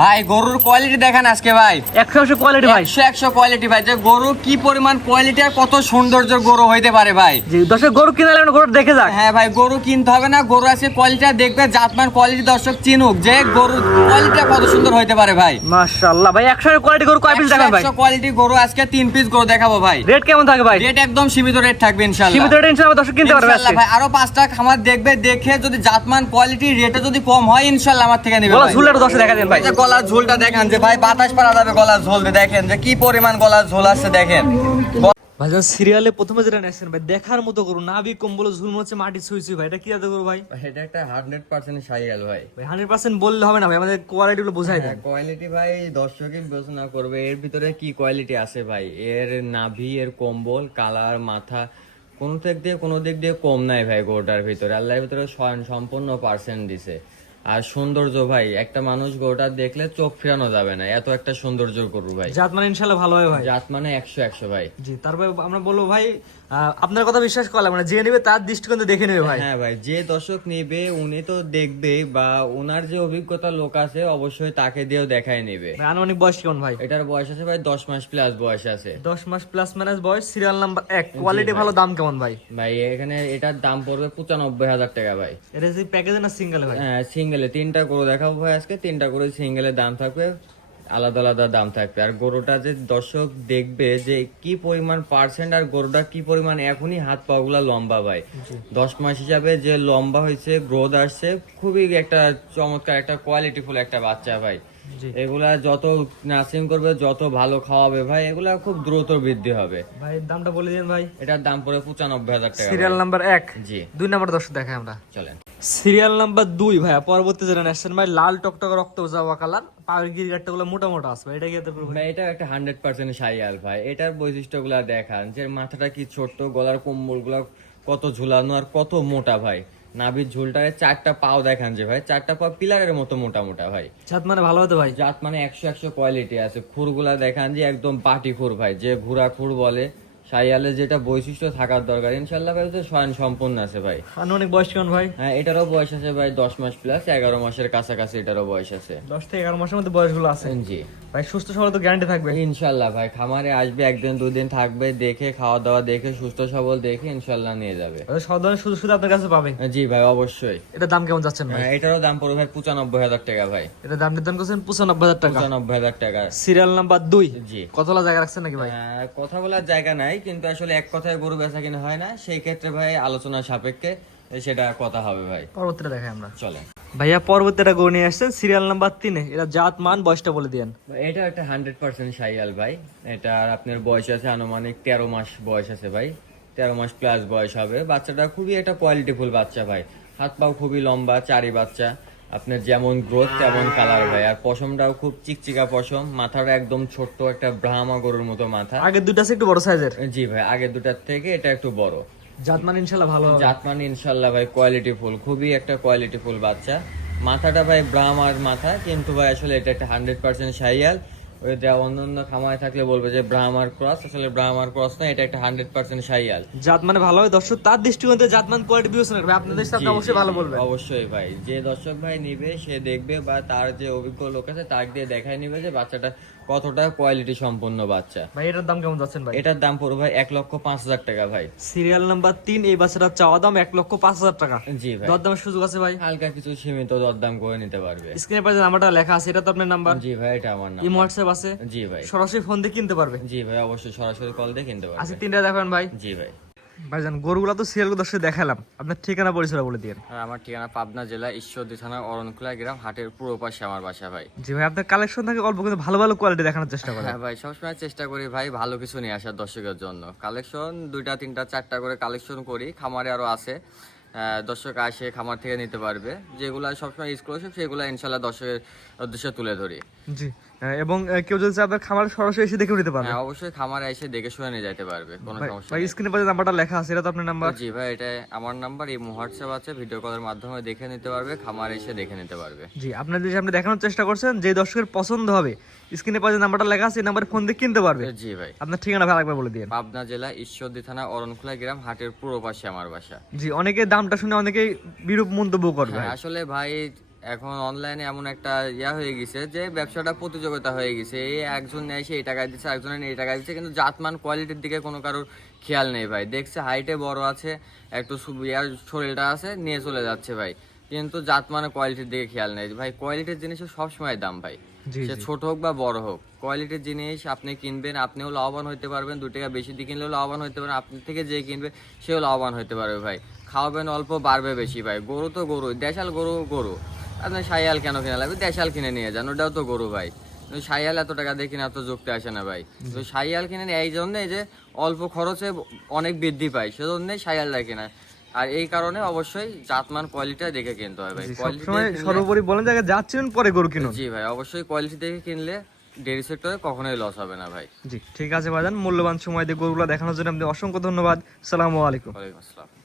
ভাই গরুর কোয়ালিটি দেখেন আজকে ভাই 100 কোয়ালিটি ভাই, 100 কোয়ালিটি ভাই, যে গরু কি পরিমাণ কোয়ালিটি আর কত সৌন্দর্য গরু হইতে পারে ভাই। জি দর্শক গরু কিনালে গরু দেখে যাক। হ্যাঁ ভাই, গরু কিনতে হবে না, গরু আজকে কোয়ালিটি দেখবে, জাতমান কোয়ালিটি দর্শক চিনুক যে গরুর কোয়ালিটি কত সুন্দর হইতে পারে ভাই। মাশাআল্লাহ ভাই 100 কোয়ালিটি গরু কয় পিস দেখান ভাই? 100 কোয়ালিটি গরু আজকে 3 পিস গরু দেখাবো ভাই। রেট কেমন থাকে ভাই? রেট একদম সীমিত রেট থাকবে ইনশাআল্লাহ। সীমিত রেট ইনশাআল্লাহ দর্শক কিনতে পারবে ইনশাআল্লাহ ভাই। আরো 5টা খামার দেখবে, দেখে যদি জাতমান কোয়ালিটি রেটে যদি কম হয় ইনশাআল্লাহ আমার থেকে নেবে গলা ভাই। ঝুলের দর্শক দেখা দেন ভাই। এই যে গলার ঝোলটা দেখেন যে ভাই বাতাস পারা যাবে গলার ঝোল দিয়ে, দেখেন যে কি পরিমাণ গলার ঝোল আছে দেখেন। ভাইজান সিরিয়ালে প্রথমে যেটা নেছেন ভাই দেখার মতো গরু, নাভি কম্বল ঝুল হচ্ছে মাটি ছুঁই ছুঁই ভাই, এটা কি জাতের গরু ভাই? এটা একটা 100% শাইয়াল ভাই। ভাই 100% বললে হবে না ভাই, আমাদের কোয়ালিটি গুলো বোঝাই দেন। কোয়ালিটি ভাই দর্শকই বিবেচনা করবে এর ভিতরে কি কোয়ালিটি আছে ভাই। এর নাভি, এর কম্বল, কালার, মাথা কোনো দিক দিয়ে কম নাই ভাই গরুটার ভিতরে। আল্লাহর ভিতরে সম্পূর্ণ পার্সেন্ট দিছে। আর সৌন্দর্য ভাই, একটা মানুষ গরুটা দেখলে চোখ ফেরানো যাবে না, এত একটা সৌন্দর্য গরু ভাই। জাত মানে ইনশাআল্লাহ ভালো হবে ভাই। জাত মানে 100 ভাই। জি তারপরে আমরা বলবো ভাই আপনার কথা বিশ্বাস করলাম, মানে যে নেবে তার দৃষ্টিকোণে দেখে নেবে ভাই। হ্যাঁ ভাই, যে দর্শক নেবে উনি তো দেখবে, বা ওনার যে অভিজ্ঞতা লোক আছে অবশ্যই তাকে দিয়েও দেখায় নেবে। আনুমানিক বয়স কেমন ভাই? এটার বয়স আছে ভাই 10 মাস প্লাস বয়স আছে। 10 মাস প্লাস মাইনাস বয়স, সিরিয়াল নাম্বার 1, কোয়ালিটি ভালো, দাম কেমন ভাই? ভাই এখানে এটার দাম পড়বে 95,000 টাকা ভাই। এটা কি প্যাকেজে না সিঙ্গেলে ভাই? হ্যাঁ সিঙ্গেলে 3টা গরু দেখাবো ভাই আজকে, 3টা করে সিঙ্গেলের দাম থাকবে, আলাদা আলাদা দাম থাকবে। আর গরুটা যে দর্শক দেখবে যে কি পরিমাণ পার্সেন্ট, আর গরুটা কি পরিমাণ এখনই হাত পা গুলা লম্বা ভাই। 10 মাস হিসাবে যে লম্বা হয়েছে, গ্রোথ আসছে, খুবই একটা চমৎকার একটা কোয়ালিটিফুল একটা বাচ্চা ভাই। এগুলা যত নার্সিং করবে, যত ভালো খাওয়াবে ভাই, এগুলা খুব দ্রুত বৃদ্ধি হবে ভাই দামটা বলে দিন ভাই। এটার দাম পড়ে 95,000 টাকা। Serial number 1। জি। 2 নাম্বার দর্শক দেখাই আমরা, চলেন। সিরিয়াল নাম্বার 2 ভাই। পরবর্তী যেটা নেছেন ভাই লাল টকটকে রক্ত যাওয়া কালার, পায়ের গিরগাটটা গুলো মোটা মোটা আছে ভাই, এটা কি এত করবে? ভাই এটা একটা 100% শাইয়াল ভাই। এটার বৈশিষ্ট্যগুলা দেখান যে মাথাটা কি ছোট্ট, গলার কম্বল গুলা কত ঝুলানো আর কত মোটা ভাই। নাভির ঝুলটায় 4টা পাও দেখান যে ভাই, 4টা পাও পিলারের মতো মোটা মোটা ভাই। জাত মানে ভালো হতো ভাই। জাত মানে 100 কোয়ালিটি আছে। খুরগুলা দেখান যে একদম পাটি খুর ভাই, যে ঘুরা খুর বলে। শাইয়ালের যেটা বৈশিষ্ট্য থাকার দরকার ইনশাল্লাহ ভাই তো স্বয়ং সম্পূর্ণ আছে ভাই। আনুমানিক বয়স কেমন ভাই? হ্যাঁ এটারও বয়স আছে ভাই 10 মাস প্লাস, 11 মাসের কাছাকাছি এটারও বয়স আছে। 10 থেকে 11 মাসের মধ্যে বয়সগুলো আছে। জি ভাই সুস্থ সবল তো গ্যারান্টি থাকবে ইনশাল্লাহ ভাই। খামারে আসবে, একদিন দুদিন থাকবে, দেখে খাওয়া দাওয়া দেখে সুস্থ সবল দেখে ইনশাল্লাহ নিয়ে যাবে। সব ধরনের সুযোগ সুবিধা আপনার কাছে পাবে। জি ভাই অবশ্যই। এটা দাম কেমন যাচ্ছেন ভাই? এটারও দাম পড়বে ভাই 95,000 টাকা ভাই। এটা দাম নির্ধারণ করছেন 95,000 টাকা। 95,000 টাকা। Serial number 2। জি। কতলা জায়গা রাখছেন নাকি ভাই? কথা বলার জায়গা নাই, কিন্তু আসলে এক কথায় গরু বেচা কিনা হয় না, সেই ক্ষেত্রে ভাই আলোচনা সাপেক্ষে সেটা কথা হবে ভাই। পরবর্তীটা দেখাই আমরা। চলেন ভাইয়া পরবর্তীটা গরু নিয়ে আসছেন সিরিয়াল নাম্বার 3। এটা জাত মান বয়সটা বলে দিয়েন। এটা একটা 100% শাইয়াল ভাই। এটা আপনার বয়স আছে আনুমানিক 13 মাস বয়স আছে ভাই। 13 মাস প্লাস বয়স হবে। বাচ্চাটা খুবই একটা কোয়ালিটিফুল বাচ্চা ভাই। হাত পাও খুবই লম্বা, চারি বাচ্চা। আপনার যেমন গ্রোথ তেমন কালার ভাই। আর পশমটাও খুব চিকচিকা পশম। মাথাটা একদম ছোট্ট একটা ব্রাহ্মা গরুর মতো মাথা। আগের দুটো আছে একটু বড় সাইজের। জি ভাই, আগের দুটার থেকে এটা একটু বড়। জাত মান ইনশাআল্লাহ ভালো হবে। জাত মানে ইনশাআল্লাহ ভাই কোয়ালিটিফুল, খুবই একটা কোয়ালিটিফুল বাচ্চা। মাথাটা ভাই ব্রাহ্মার মাথা, কিন্তু ভাই আসলে এটা একটা 100% শাইয়াল। ওই যা অন্য খামায় থাকলে বলবে যে ব্রাহ্মার ক্রস, আসলে ব্রাহ্মার ক্রস না, এটা একটা 100% শাইয়াল। জাত মানে ভালো হবে দর্শক, তার দৃষ্টিকোণে জাত মান কোয়ালিটি বিবেচনা করবে, আপনাদের সাথে অবশ্যই ভালো বলবে। অবশ্যই ভাই, যে দর্শক ভাই নিবে সে দেখবে, বা তার যে অভিজ্ঞ লোক আছে তাকে দিয়ে দেখাই নিবে যে বাচ্চাটা কতটা কোয়ালিটি সম্পন্ন বাচ্চা। ভাই এটার দাম কেমন যাচ্ছেন ভাই? এটার দাম পড়বে ভাই 1,05,000 টাকা ভাই। Serial number 3। এই বাচ্চাটার চাওয়া দাম 1,05,000 টাকা। জি ভাই। দরদামের সুযোগ আছে ভাই? হালকা কিছু সীমিত দরদাম করে নিতে পারবে। স্ক্রিনে পাশে নাম্বারটা লেখা আছে, এটা তো আপনার নাম্বার? জি ভাই, এটা আমার নাম্বার। ইমো হোয়াটসঅ্যাপ আছে? জি ভাই। সরাসরি ফোন দিয়ে কিনতে পারবে? জি ভাই অবশ্যই, সরাসরি কল দিয়ে কিনতে পারবে। আচ্ছা 3টা দেখাবেন ভাই। জি ভাই। ভাইজান গরুগুলা তো সিরিয়াল দর্শক দেখালাম, আপনার ঠিকানা পরিচয় বলে দিন। আর আমার ঠিকানা পাবনা জেলা ঈশ্বরদী থানা অরণখোলা গ্রাম, হাটের পূর্ব পাশে আমার বাসা ভাই। জি ভাই, আপনার কালেকশন থাকে অল্প কিন্তু ভালো ভালো কোয়ালিটি দেখানোর চেষ্টা করেন। হ্যাঁ ভাই, সবসময় চেষ্টা করি ভাই ভালো কিছু নিয়ে আসার দর্শকের জন্য। কালেকশন 2টা 3টা 4টা করে কালেকশন করি, খামারে আরো আছে। দর্শক আসে খামার থেকে নিতে পারবে, যেগুলো সবসময় এক্সক্লুসিভ সেগুলো ইনশাল্লাহ দর্শকের উদ্দেশ্যে তুলে ধরি। জি। এবং কেউ যদি চায় আপনার খামার সরাসরি এসে দেখে নিতে পারবে? হ্যাঁ অবশ্যই, খামারে এসে দেখে শুনে নিয়ে যেতে পারবে, কোনো সমস্যা ভাই নেই। স্ক্রিনে পাশে নাম্বারটা লেখা আছে, এটা তো আপনার নাম্বার? জি ভাই, এটা আমার নাম্বার। এই হোয়াটসঅ্যাপ আছে, ভিডিও কলের মাধ্যমে দেখে নিতে পারবে, খামারে এসে দেখে নিতে পারবে। জি, আপনাদের সামনে দেখানোর চেষ্টা করছেন, যে দর্শকের পছন্দ হবে স্ক্রিনে পাশে নাম্বারটা লেখা আছে, এই নাম্বারে ফোন দিয়ে কিনতে পারবে। জি ভাই। আপনার ঠিকানা ভালো একবার বলে দিন। পাবনা জেলা ঈশ্বরদী থানা অরণখোলা গ্রাম, হাটের পূর্ব পাশে আমার বাসা। জি, অনেকে দামটা শুনে অনেকেই বিরূপ মন্তব্য করবে। আসলে ভাই এখন অনলাইনে এমন একটা হয়ে গেছে যে ব্যবসাটা প্রতিযোগিতা হয়ে গেছে, এই একজন নেয় সে এই টাকায় দিচ্ছে, একজনের এই টাকায় দিচ্ছে, কিন্তু জাতমান কোয়ালিটির দিকে কোনো কারোর খেয়াল নেই ভাই। দেখছে হাইটে বড় আছে, একটু শরীরটা আছে, নিয়ে চলে যাচ্ছে ভাই, কিন্তু জাতমান কোয়ালিটির দিকে খেয়াল নেই ভাই। কোয়ালিটির জিনিসের সবসময় দাম ভাই, জি সে জি ছোট হোক বা বড় হোক, কোয়ালিটির জিনিস আপনি কিনবেন, আপনিও লাভবান হতে পারবেন, 2 টাকা বেশি দিয়ে কিনলেও লাভবান হতে পারেন, আপনি থেকে যে কিনবে সেও লাভবান হতে পারবে ভাই। খাওয়াবেন অল্প, বাড়বে বেশি ভাই। গরু তো গরু, দেশাল গরু গরু, আপনি শাহিয়াল কেন কিনা লাগবে, দেশাল কিনে নিয়ে যান, ওটাও তো গরু ভাই। শাহিয়াল এত টাকা দিয়ে কিনা এত যুক্তি আসে না ভাই। তো শাহিয়াল কিনে এই জন্যই যে অল্প খরচে অনেক বৃদ্ধি পায়, সেজন্যই শাহিয়ালটা কিনা। আর এই কারণে অবশ্যই জাতমান কোয়ালিটি দেখে কিনতে হয় ভাই। কোয়ালিটি সবসময় সর্বোপরি বলেন যে আগে যাচ্ছেন পরে গরু কিনুন। জি ভাই, অবশ্যই কোয়ালিটি দেখে কিনলে ডেইরি সেক্টরে কখনোই লস হবে না ভাই। জি ঠিক আছে ভাইজান, মূল্যবান সময় দিয়ে গরুগুলো দেখানোর জন্য আপনি অসংখ্য ধন্যবাদ। আসসালামু আলাইকুম। ওয়ালাইকুম আসসালাম।